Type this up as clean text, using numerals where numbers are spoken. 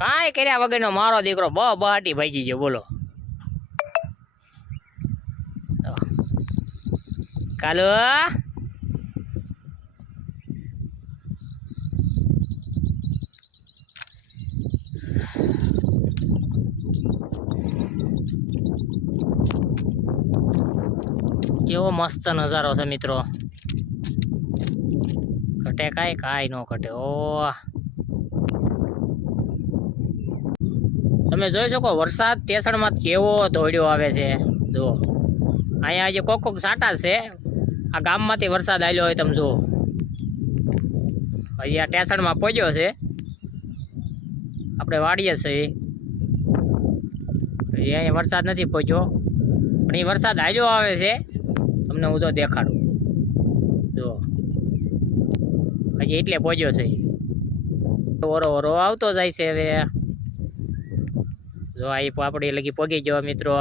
કાંઈ કર્યા વગરનો મારો દીકરો બહાટી ભાગી ગયો બોલો. કાલો કેવો મસ્ત નજારો છે મિત્રો. ઘટે કાંઈ ન ઘટે. ઓ તમે જોઈ શકો વરસાદ ટેસણમાં કેવો ધોળ્યો આવે છે. જો અહીંયા આજે કોક સાટા છે. આ ગામમાંથી વરસાદ આવ્યો હોય તમે જુઓ. હજી આ ટેસણમાં પહોંચ્યો છે. આપણે વાડીએ છીએ. અહીંયા વરસાદ નથી પહોંચ્યો પણ એ વરસાદ આવ્યો આવે છે. તમને હું તો દેખાડું. જો હજી એટલે પહોંચ્યો છે. ઓરો ઓરો આવતો જાય છે હવે. જો આ પાપડી લગી પગી ગયો મિત્રો.